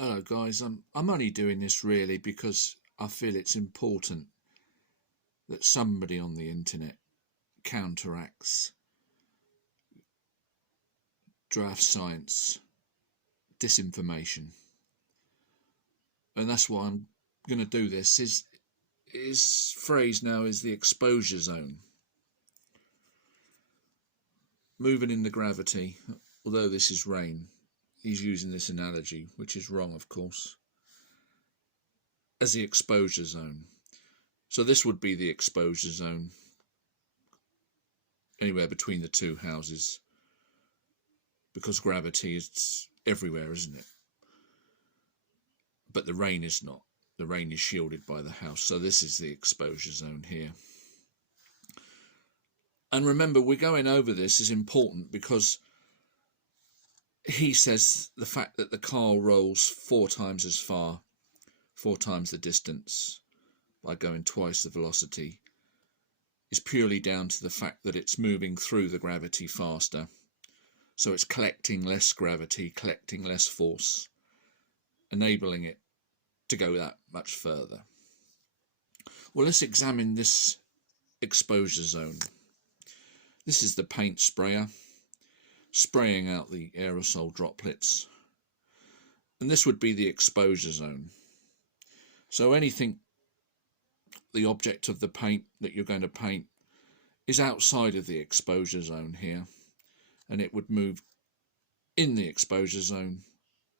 Hello guys, I'm only doing this really because I feel it's important that somebody on the internet counteracts draft science, disinformation, and that's why I'm going to do this. His phrase now is the exposure zone. Moving in the gravity, although this is rain, he's using this analogy, which is wrong of course, as the exposure zone. So this would be the exposure zone, anywhere between the two houses, because gravity is everywhere, isn't it? But the rain is not. The rain is shielded by the house. So this is the exposure zone here. And remember, we're going over this is important because he says the fact that the car rolls 4 times as far, 4 times the distance, by going twice the velocity, is purely down to the fact that it's moving through the gravity faster. So it's collecting less gravity, collecting less force, enabling it to go that much further. Well, let's examine this exposure zone. This is the paint sprayer, spraying out the aerosol droplets. And this would be the exposure zone. So anything, the object of the paint that you're going to paint, is outside of the exposure zone here. And it would move in the exposure zone,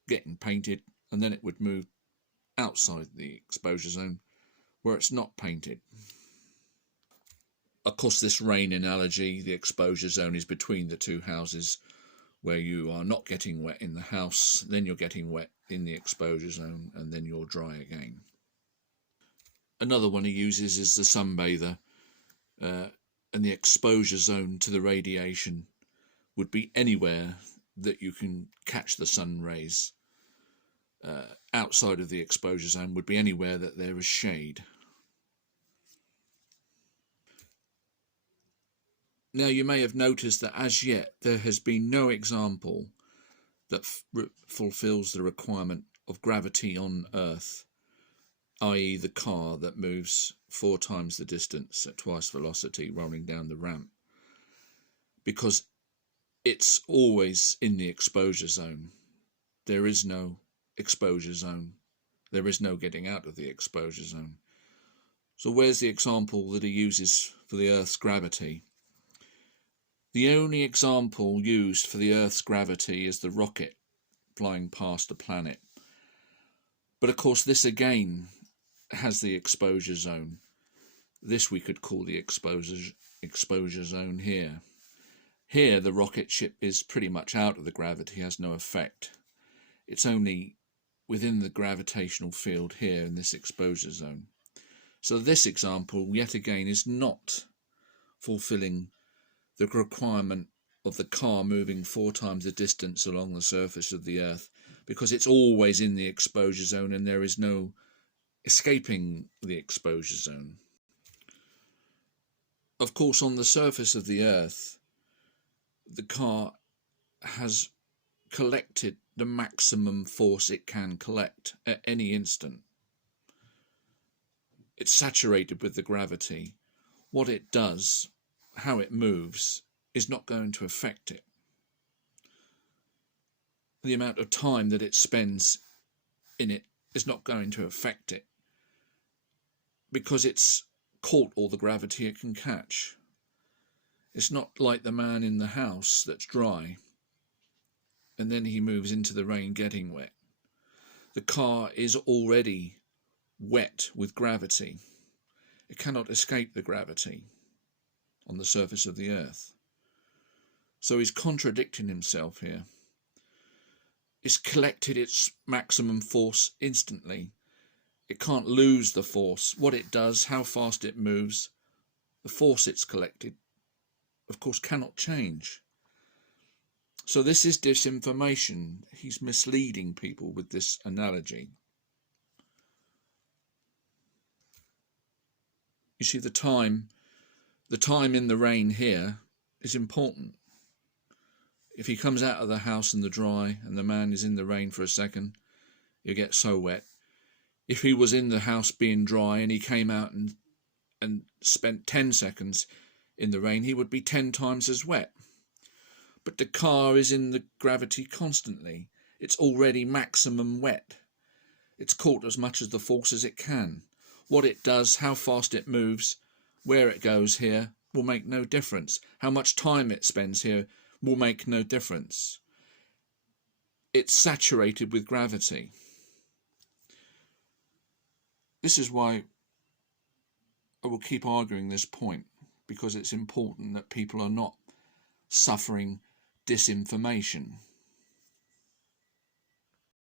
getting painted, and then it would move outside the exposure zone where it's not painted. Of course, this rain analogy, the exposure zone is between the two houses, where you are not getting wet in the house, then you're getting wet in the exposure zone, and then you're dry again. Another one he uses is the sunbather, and the exposure zone to the radiation would be anywhere that you can catch the sun rays. Outside of the exposure zone would be anywhere that there is shade. Now you may have noticed that as yet there has been no example that fulfills the requirement of gravity on Earth, i.e. the car that moves 4 times the distance at twice velocity rolling down the ramp, because it's always in the exposure zone. There is no exposure zone. There is no getting out of the exposure zone. So where's the example that he uses for the Earth's gravity? The only example used for the Earth's gravity is the rocket flying past a planet. But of course this again has the exposure zone. This we could call the exposure zone here. Here the rocket ship is pretty much out of the gravity, has no effect. It's only within the gravitational field here in this exposure zone. So this example yet again is not fulfilling the requirement of the car moving 4 times the distance along the surface of the Earth, because it's always in the exposure zone and there is no escaping the exposure zone. Of course, on the surface of the Earth, the car has collected the maximum force it can collect at any instant. It's saturated with the gravity. What it does, how it moves, is not going to affect it. The amount of time that it spends in it is not going to affect it, because it's caught all the gravity it can catch. It's not like the man in the house that's dry and then he moves into the rain getting wet. The car is already wet with gravity. It cannot escape the gravity on the surface of the Earth. So he's contradicting himself here. It's collected its maximum force instantly. It can't lose the force. What it does, how fast it moves, the force it's collected, of course, cannot change. So this is disinformation. He's misleading people with this analogy. You see, the time in the rain here is important. If he comes out of the house in the dry and the man is in the rain for a second, He'll get so wet. If he was in the house being dry and he came out and spent 10 seconds in the rain, he would be 10 times as wet. But the car is in the gravity constantly. It's already maximum wet. It's caught as much of the force as it can. What it does, how fast it moves, where it goes here will make no difference. How much time it spends here will make no difference. It's saturated with gravity. This is why I will keep arguing this point, because it's important that people are not suffering disinformation.